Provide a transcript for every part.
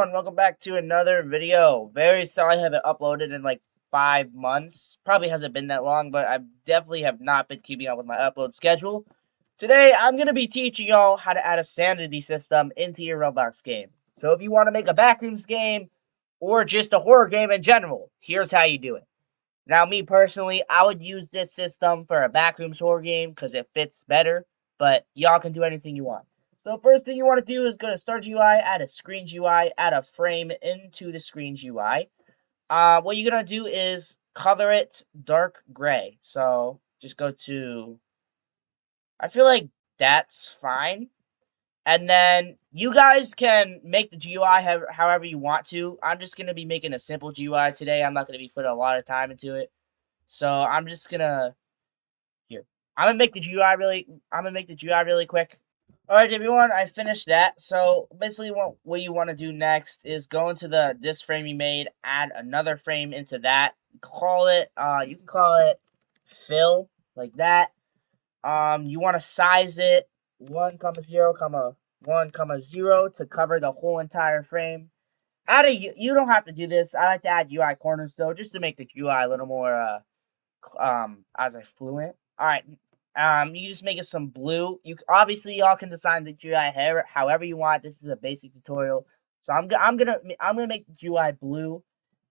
everyone, welcome back to another video. Very sorry I haven't uploaded in like 5 months. Probably hasn't been that long, but I definitely have not been keeping up with my upload schedule. Today, I'm going to be teaching y'all how to add a sanity system into your Roblox game. So if you want to make a backrooms game, or just a horror game in general, here's how you do it. Now, me personally, I would use this system for a backrooms horror game because it fits better, but y'all can do anything you want. So first thing you want to do is go to Start UI, add a Screens UI, add a frame into the Screens UI. What you're going to do is color it dark gray. So just go to, I feel like that's fine. And then you guys can make the GUI however you want to. I'm just going to be making a simple GUI today. I'm not going to be putting a lot of time into it. So I'm just gonna here. I'm gonna make the GUI really quick. Alright everyone, I finished that. So basically what you want to do next is go into this frame you made, add another frame into that. Call it you can call it fill, like that. You want to size it 1, 0, 1, 0 to cover the whole entire frame. You don't have to do this. I like to add UI corners though, just to make the UI a little more as I fluent. All right. You just make it some blue. You obviously y'all can design the GUI however you want. This is a basic tutorial, so I'm gonna make the GUI blue,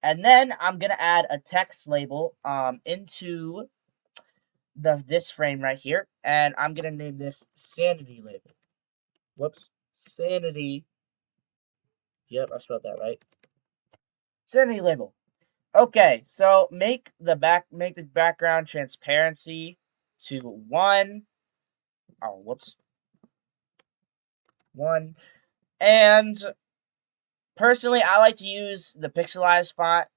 and then I'm gonna add a text label into this frame right here, and I'm gonna name this sanity label. Whoops, sanity. Yep, I spelled that right. Sanity label. Okay, so make the background transparency to 1. Oh, whoops. 1. And personally, I like to use the pixelized font.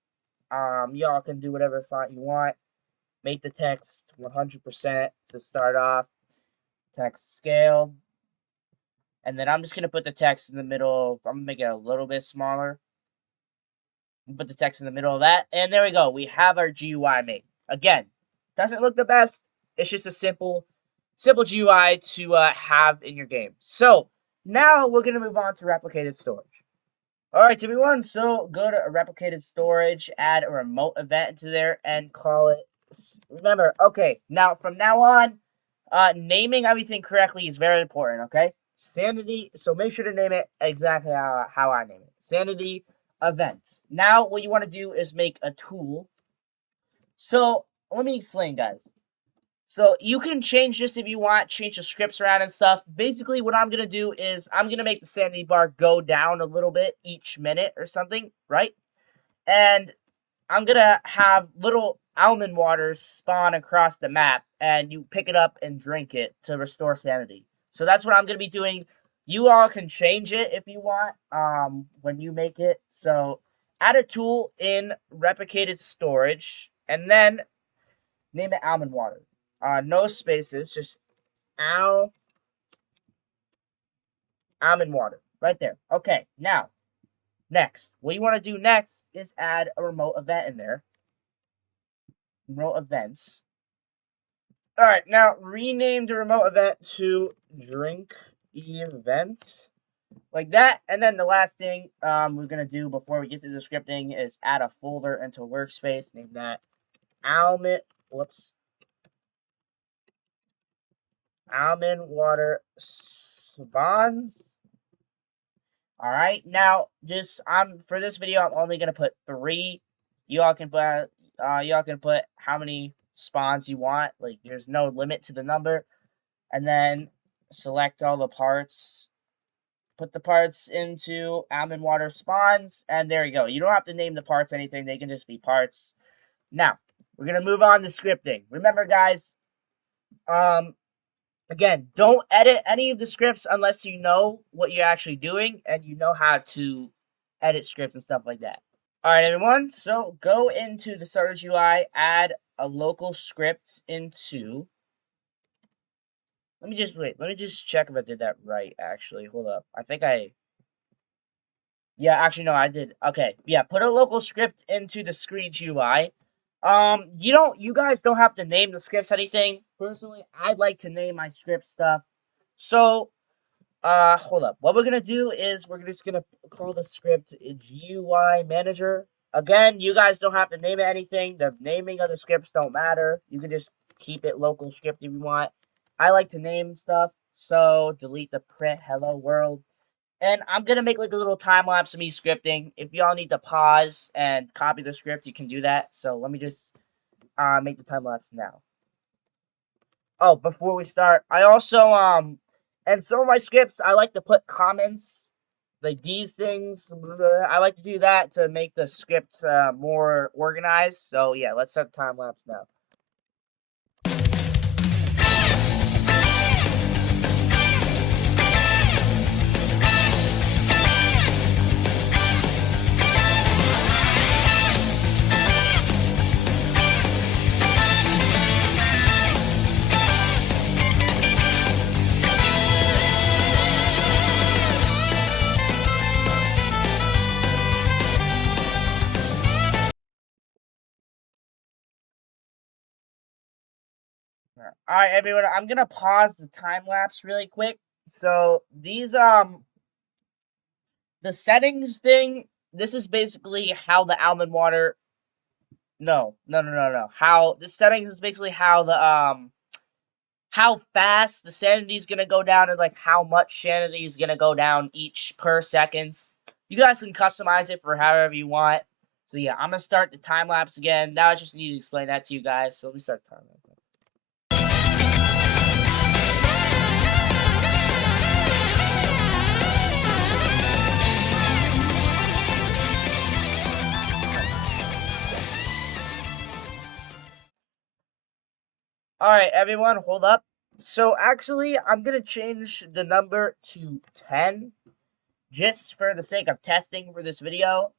Y'all can do whatever font you want. Make the text 100% to start off. Text scale. And then I'm just going to put the text in the middle. I'm going to make it a little bit smaller. Put the text in the middle of that. And there we go. We have our GUI made. Again, doesn't look the best. It's just a simple GUI to have in your game. So now we're going to move on to replicated storage. Alright everyone, so go to replicated storage, add a remote event into there, and call it, remember, okay, now from now on, naming everything correctly is very important, okay? Sanity, so make sure to name it exactly how I name it. Sanity events. Now what you want to do is make a tool. So let me explain, guys. So you can change this if you want, change the scripts around and stuff. Basically, what I'm going to do is I'm going to make the sanity bar go down a little bit each minute or something, right? And I'm going to have little almond waters spawn across the map, and you pick it up and drink it to restore sanity. So that's what I'm going to be doing. You all can change it if you want when you make it. So add a tool in replicated storage, and then name it almond water. No spaces, just almond water. Right there. Okay, now, next. What you want to do next is add a remote event in there. Remote events. Alright, now rename the remote event to drink events. Like that. And then the last thing we're going to do before we get to the scripting is add a folder into workspace. Name that almond water spawns. Alright, now just for this video I'm only gonna put 3. Y'all can put how many spawns you want. Like there's no limit to the number. And then select all the parts. Put the parts into almond water spawns, and there you go. You don't have to name the parts anything, they can just be parts. Now, we're gonna move on to scripting. Remember guys, again, don't edit any of the scripts unless you know what you're actually doing and you know how to edit scripts and stuff like that. Alright everyone, so go into the starter UI, add a local script into... Let me just check if I did that right, actually. Hold up. Yeah, actually, no, I did. Okay, yeah, put a local script into the Screens UI. You guys don't have to name the scripts anything. Personally, I'd like to name my script stuff. So, Hold up. What we're gonna do is we're just gonna call the script GUI manager. Again, you guys don't have to name it anything. The naming of the scripts don't matter. You can just keep it local script if you want. I like to name stuff, so delete the print hello world. And I'm gonna make like a little time lapse of me scripting. If y'all need to pause and copy the script, you can do that. So let me just make the time lapse now. Oh, before we start, I also and some of my scripts I like to put comments like these things. I like to do that to make the script more organized. So yeah, let's set the time lapse now. All right, everyone. I'm gonna pause the time lapse really quick. So these the settings thing. This is basically how the almond water. No. How the settings is basically how fast the sanity is gonna go down and like how much sanity is gonna go down each per seconds. You guys can customize it for however you want. So yeah, I'm gonna start the time lapse again. Now I just need to explain that to you guys. So let me start the time lapse. Alright, everyone, hold up. So, actually, I'm gonna change the number to 10, just for the sake of testing for this video,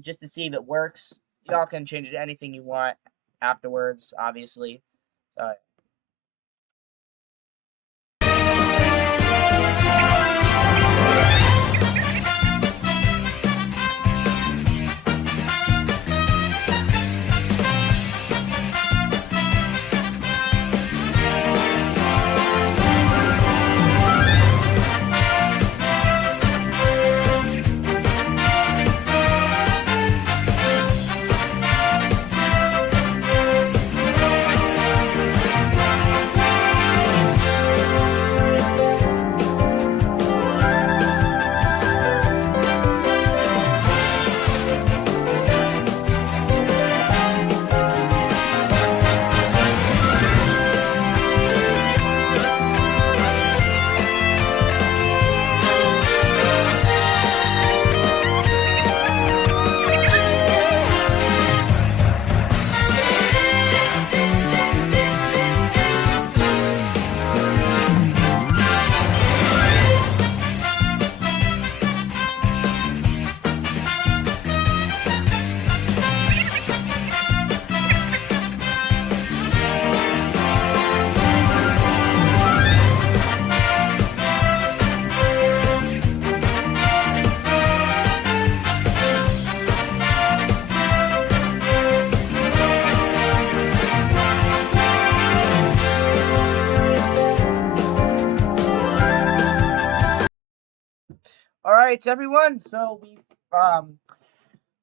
just to see if it works. Y'all can change it to anything you want afterwards, obviously. Alright. Alright, everyone, so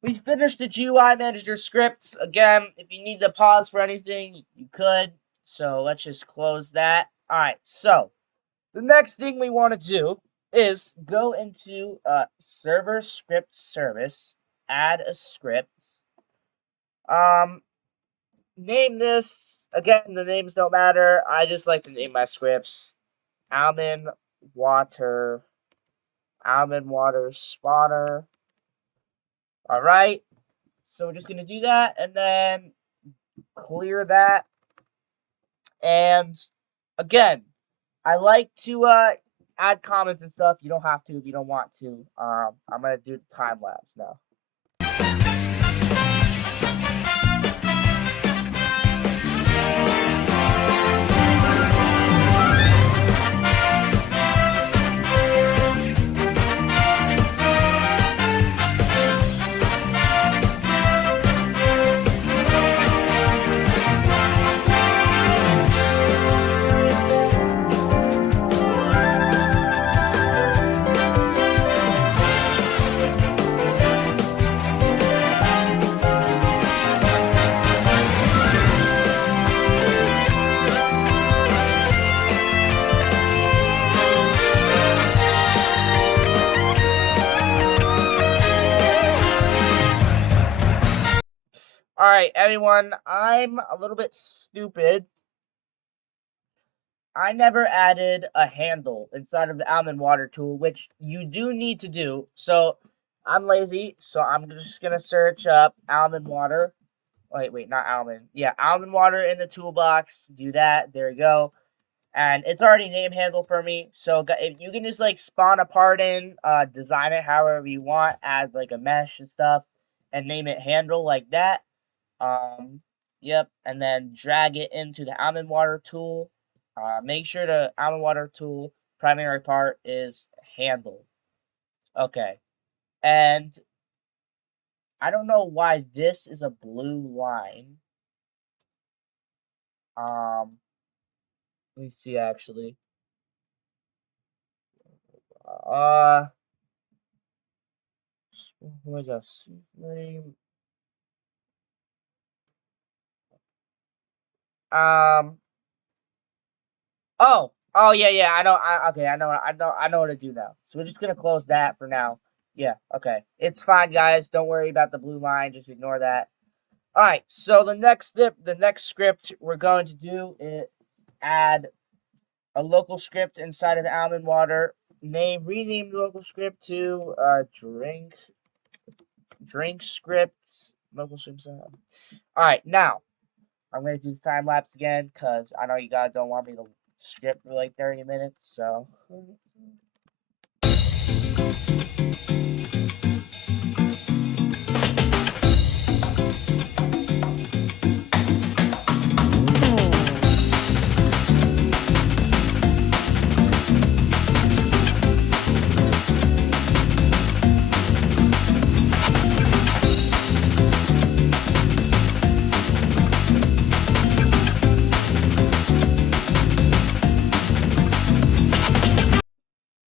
we finished the GUI manager scripts. Again, if you need to pause for anything, you could. So let's just close that. Alright, so the next thing we want to do is go into server script service, add a script. Name this, again, the names don't matter. I just like to name my scripts almond water spawner. Alright, so we're just going to do that, and then clear that. And again, I like to add comments and stuff. You don't have to if you don't want to. I'm going to do the time lapse now. everyone, I'm a little bit stupid. I never added a handle inside of the almond water tool, which you do need to do. So I'm lazy, so I'm just gonna search up almond water. Wait, not almond. Yeah, almond water in the toolbox. Do that. There we go. And it's already name handle for me. So if you can just like spawn a part in, design it however you want, add like a mesh and stuff, and name it handle like that. Um, yep, and then drag it into the almond water tool. Make sure the almond water tool primary part is handle. Okay, and I don't know why this is a blue line. Let me see actually. Uh, what was that? Um. Oh, yeah. I know. Okay. I know what to do now. So we're just gonna close that for now. Yeah. Okay. It's fine, guys. Don't worry about the blue line. Just ignore that. All right. So the next script we're going to do is add a local script inside of the almond water. Rename the local script to drink scripts. Local scripts. All right. Now I'm gonna do the time lapse again because I know you guys don't want me to script for like 30 minutes. So.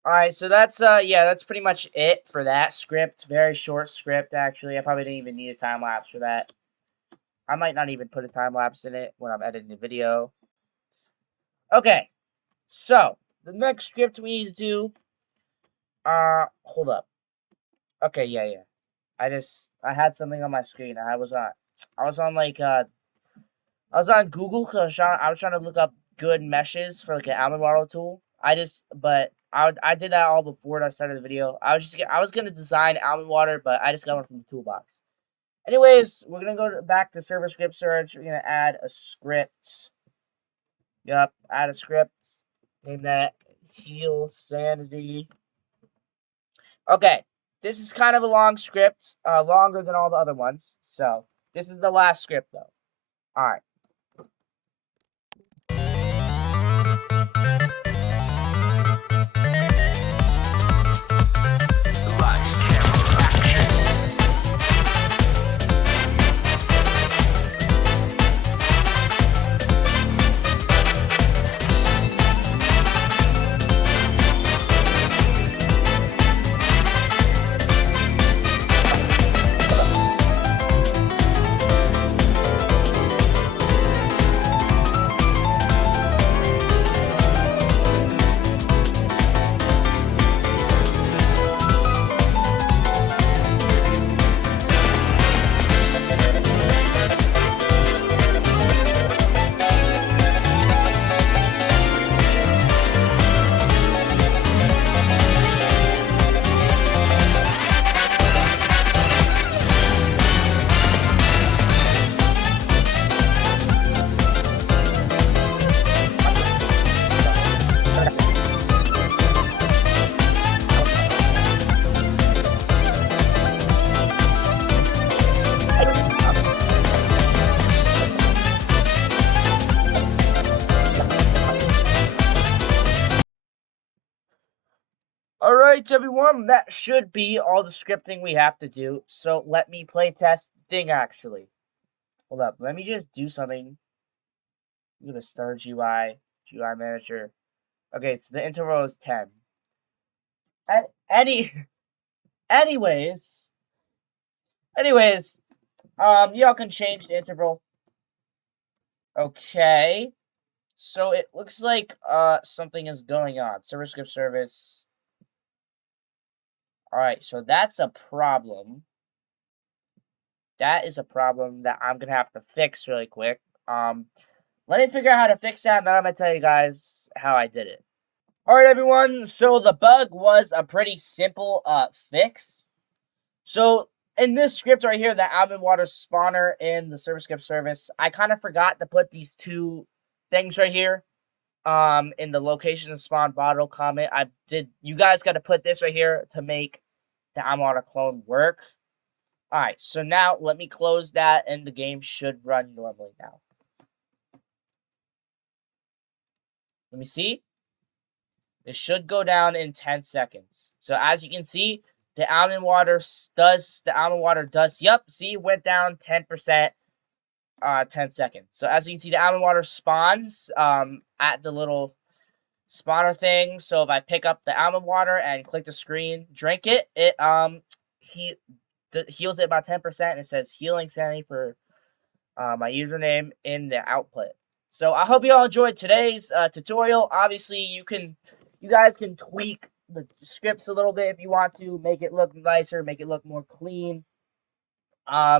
Alright, so that's yeah, that's pretty much it for that script. Very short script actually. I probably didn't even need a time lapse for that. I might not even put a time lapse in it when I'm editing the video. Okay. So, the next script we need to do hold up. Okay, yeah. I had something on my screen. I was on like I was on Google because I was trying to look up good meshes for like an almond model tool. I did that all before I started the video. I was gonna design almond water, but I just got one from the toolbox. Anyways, we're gonna go back to server script search. We're gonna add a script. Yup, add a script. Name that heal sanity. Okay, this is kind of a long script, longer than all the other ones. So this is the last script though. All right. Alright, everyone, that should be all the scripting we have to do. So let me play test the thing actually. Hold up, let me just do something. I'm gonna start GUI manager. Okay, so the interval is 10. Any anyways, anyways, y'all can change the interval. Okay. So it looks like something is going on. Server script service. Alright, so that's a problem. that is a problem that I'm gonna have to fix really quick. Let me figure out how to fix that, and then I'm gonna tell you guys how I did it. Alright, everyone, so the bug was a pretty simple fix. So in this script right here, the almond water spawner in the server script service, I kind of forgot to put these two things right here in the location and spawn bottle comment. You guys got to put this right here to make the almond water clone work. Alright, so now let me close that and the game should run normally now. Let me see. It should go down in 10 seconds. So as you can see, the almond water does, yep, see, it went down 10%, 10 seconds. So as you can see, the almond water spawns at the little spawner thing. So if I pick up the almond water and click the screen, drink it, it heals it about 10%, and it says healing sanity for my username in the output. So I hope you all enjoyed today's tutorial. Obviously, you guys can tweak the scripts a little bit if you want to, make it look nicer, make it look more clean,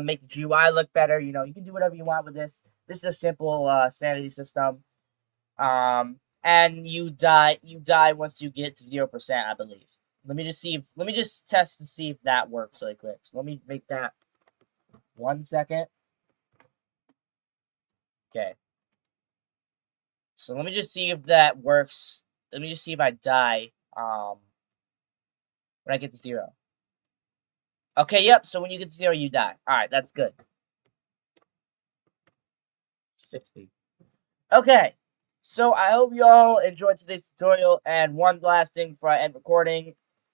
make the GUI look better. You know, you can do whatever you want with this. This is a simple sanity system. And you die once you get to 0%, I believe. Let me just test to see if that works really quick. So let me make that 1 second. Okay. So let me just see if that works. Let me just see if I die when I get to 0. Okay, yep, so when you get to 0, you die. Alright, that's good. 60. Okay, so I hope you all enjoyed today's tutorial, and one last thing before I end recording.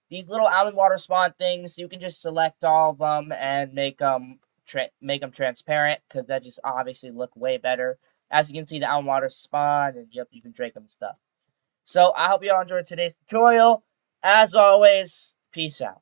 These little almond water spawn things, you can just select all of them and make them transparent, because that just obviously look way better. As you can see, the almond water spawn, and yep, you can drink them and stuff. So I hope you all enjoyed today's tutorial. As always, peace out.